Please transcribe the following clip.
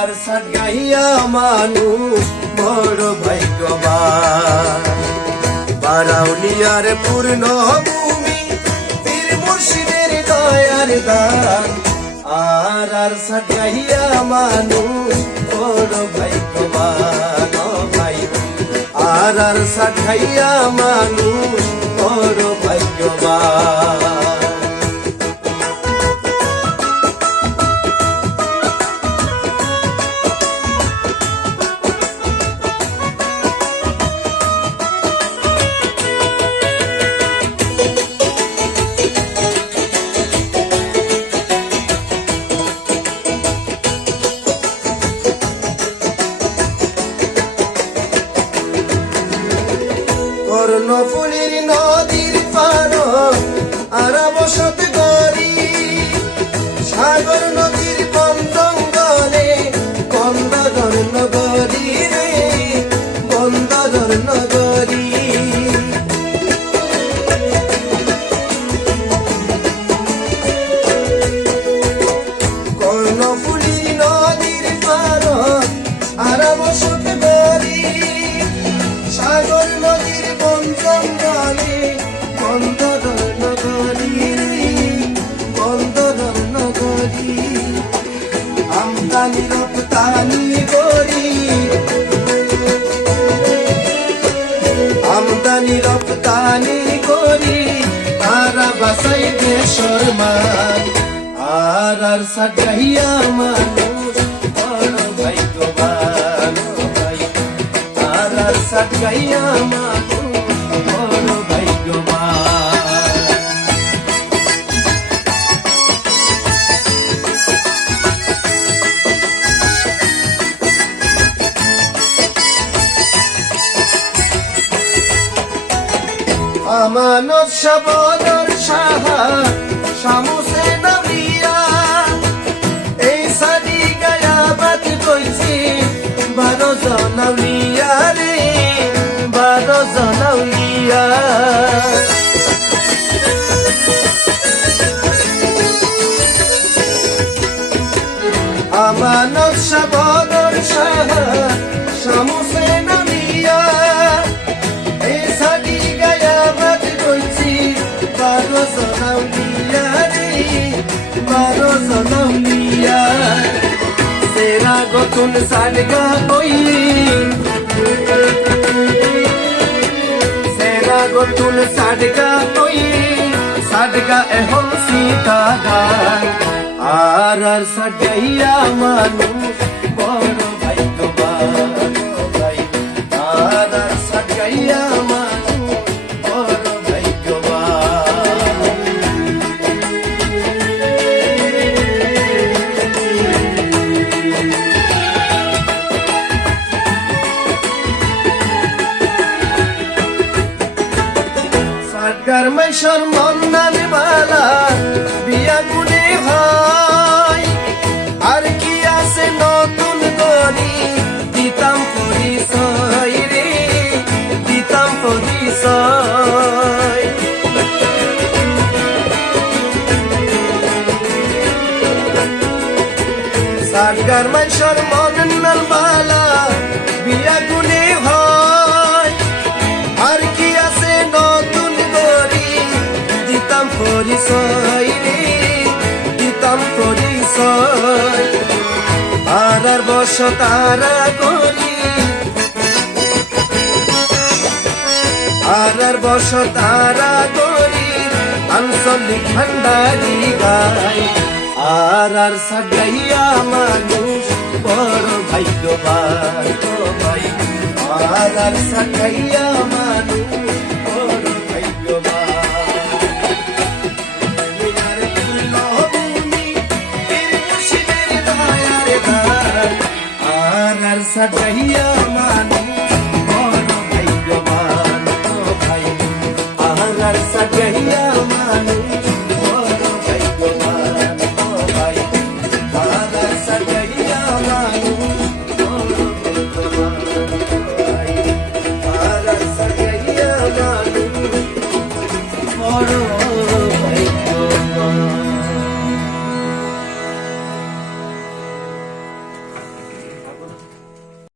আর সাট গাইয়া মানুষ বড় ভাগ্যবান। বারাউলিয়ার পূর্ণ ভূমি পীর মুর্শিদের দয়ার দান। আর সাট গাইয়া মানুষ বড় ভাগ্যবান। ভাই আর সাট গাইয়া মানুষ বড় ভাগ্যবান। কর্ণফুলীর নদীর পার আর বসত গরি, সাগর নদীর বন্দঙ্গলে বন্দর নগরী রে বন্দর নগরী। কর্ণফুলীর নদীর পার আর বসত গরি, সাগর নদীর বন্দরে বন্দর নগরী বন্দর নগরী। আমদানি রপ্তানি করি, আমদানি রপ্তানি করি, তারা বাসাই দেশের মান। আর সাট গাইয়া মানুষ বড় ভাগ্যবান। আর সাট গাইয়া মানুষ বড় ভাগ্যবান। আমানত সাবদর সাহা শামুসে নবিয়া, এই সাদি গায়াবাত কইছি 12 জনাউলিয়া রে 12 জনাউলিয়া। আমানত সাবদর সাহা শামুসে নবিয়া, এই সাদি গায়াবাত কইছি 12 জনাউলিয়া রে 12 জনাউলিয়া। সেরা গতুন সাডগা কই, সেরা গতুন সাডগা কই, সাডগা এখন সীতা গান। আর সাট গাইয়া মানুষ বড় ভাগ্যবান। ভাই আর সাট গাইয়া মানুষ বড় ভাগ্যবান। সাটগার মাইশর মন্নান বালা বিয়া গুনে ভাই, আর কি আছে নতুন গরি দিতাম পরিচয় রে দিতাম পরিচয়। সাটগার মাইশর মন্নান বালা বিয়া গুনে ভাই, আর কি আছে নতুন গরি দিতাম পরিচয় রে দিতাম পরিচয়। আর বস তারা করি, আর বস তারা করি, আঞ্চলিক ভান্ডারি গায়। আর সাট গাইয়া মানুষ বড় ভাগ্যবান। ভাই আর সাট গাইয়া মানুষ বড় ভাগ্যবান। আর সাট গাইয়া মানুষ